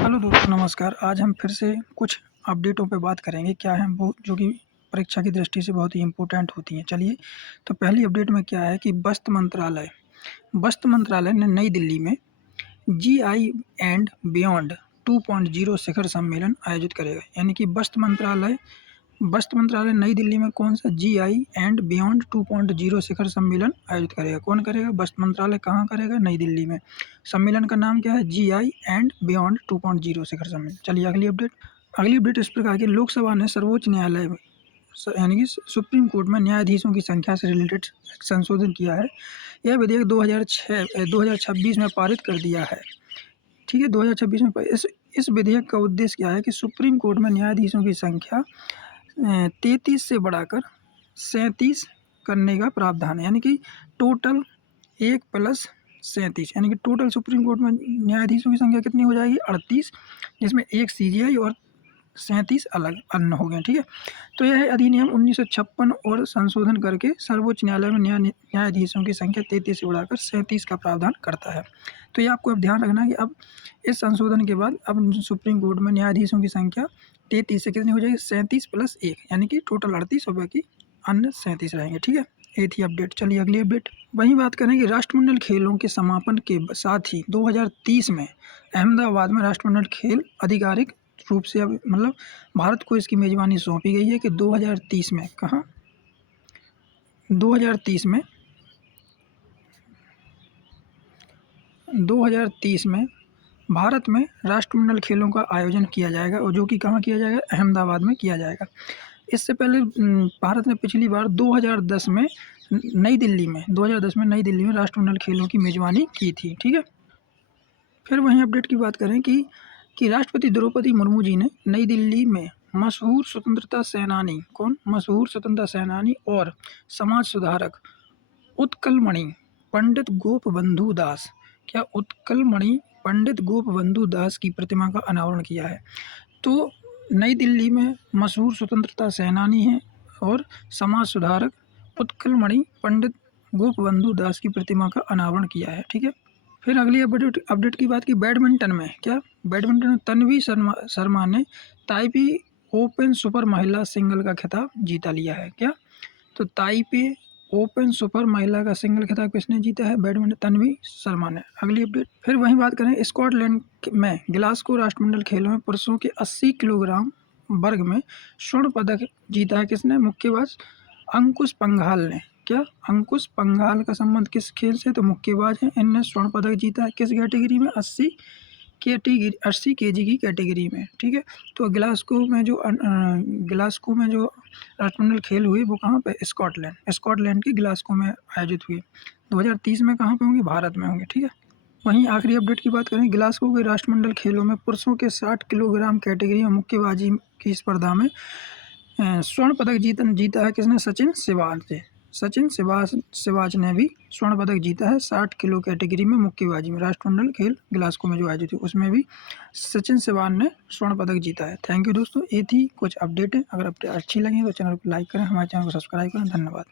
Hello दोस्तों, नमस्कार। आज हम फिर से कुछ अपडेटों पे बात करेंगे। क्या है वो जो कि परीक्षा की दृष्टि से बहुत ही इम्पोर्टेंट होती हैं। चलिए, तो पहली अपडेट में क्या है कि वस्त्र मंत्रालय ने नई दिल्ली में जीआई एंड बियॉन्ड 2.0 शिखर सम्मेलन आयोजित करेगा। यानी कि वस्त्र मंत्रालय नई दिल्ली में कौन सा जीआई एंड बियॉन्ड 2.0 शिखर सम्मेलन आयोजित करेगा। कौन करेगा? वस्त्र मंत्रालय। कहाँ करेगा? नई दिल्ली में। सम्मेलन का नाम क्या है? जीआई एंड बियॉन्ड 2.0 शिखर सम्मेलन। चलिए अगली अपडेट इस प्रकार की। लोकसभा ने सर्वोच्च न्यायालय में यानी कि सुप्रीम कोर्ट में न्यायाधीशों की संख्या से रिलेटेड संशोधन किया है। यह विधेयक 2026 में पारित कर दिया है। ठीक है, 2026 में इस विधेयक का उद्देश्य क्या है कि सुप्रीम कोर्ट में न्यायाधीशों की संख्या 33 से बढ़ाकर 37 करने का प्रावधान है। यानी कि टोटल 1 + 37, यानी कि टोटल सुप्रीम कोर्ट में न्यायाधीशों की संख्या कितनी हो जाएगी? 38, जिसमें 1 सीजीआई और 37 अलग अन्य हो गए। ठीक है, तो यह अधिनियम 1956 और संशोधन करके सर्वोच्च न्यायालय में न्यायाधीशों की संख्या 33 से बढ़ाकर 37 का प्रावधान करता है। तो ये आपको अब ध्यान रखना है कि अब इस संशोधन के बाद अब सुप्रीम कोर्ट में न्यायाधीशों की संख्या 33 से कितनी हो जाएगी? 37 + 1, यानी कि टोटल 38 और बाकी अन्य 37 रहेंगे। ठीक है, ये थी अपडेट। चलिए अगली अपडेट वहीं बात करें कि राष्ट्रमंडल खेलों के समापन के साथ ही 2030 में अहमदाबाद में राष्ट्रमंडल खेल आधिकारिक रूप से अब मतलब भारत को इसकी मेज़बानी सौंपी गई है कि 2030 में 2030 में भारत में राष्ट्रमंडल खेलों का आयोजन किया जाएगा, और जो कि कहाँ किया जाएगा? अहमदाबाद में किया जाएगा। इससे पहले भारत ने पिछली बार 2010 में नई दिल्ली में राष्ट्रमंडल खेलों की मेज़बानी की थी। ठीक है, फिर वहीं अपडेट की बात करें कि राष्ट्रपति द्रौपदी मुर्मू जी ने नई दिल्ली में मशहूर स्वतंत्रता सेनानी और समाज सुधारक उत्कलमणि पंडित गोपबंधु दास की प्रतिमा का अनावरण किया है। तो नई दिल्ली में मशहूर स्वतंत्रता सेनानी हैं और समाज सुधारक उत्कलमणि पंडित गोपबंधु दास की प्रतिमा का अनावरण किया है। ठीक है, फिर अगली अपडेट की बात की। बैडमिंटन में तन्वी शर्मा ने ताइपी ओपन सुपर महिला सिंगल का खिताब जीता लिया है। क्या? तो ताइपे ओपन सुपर महिला का सिंगल खिताब किसने जीता है? बैडमिंटन तन्वी शर्मा ने। अगली अपडेट फिर वहीं बात करें, स्कॉटलैंड में ग्लासगो राष्ट्रमंडल खेलों में पुरुषों के 80 किलोग्राम वर्ग में स्वर्ण पदक जीता है किसने? मुक्केबाज अंकुश पंघाल ने। क्या? अंकुश पंघाल का संबंध किस खेल से? तो मुक्केबाज हैं। इनने स्वर्ण पदक जीता है किस कैटेगरी में? 80 केजी की कैटेगरी में। ठीक है, तो ग्लासगो में जो राष्ट्रमंडल खेल हुए वो कहाँ पे? स्कॉटलैंड की ग्लासगो में आयोजित हुए। 2030 में कहाँ पे होंगे? भारत में होंगे। ठीक है, वहीं आखिरी अपडेट की बात करें, ग्लासगो के राष्ट्रमंडल खेलों में पुरुषों के 60 किलोग्राम कैटेगरी में मुक्केबाजी की स्पर्धा में स्वर्ण पदक जीता है किसने? सचिन सिवाच ने भी स्वर्ण पदक जीता है 60 किलो कैटेगरी में मुक्केबाजी में। राष्ट्रमंडल खेल ग्लासगो में जो आयोजित हुए उसमें भी सचिन सिवाच ने स्वर्ण पदक जीता है। थैंक यू दोस्तों, ये थी कुछ अपडेटें। अगर अपडेट अच्छी लगी तो चैनल को लाइक करें, हमारे चैनल को सब्सक्राइब करें। धन्यवाद।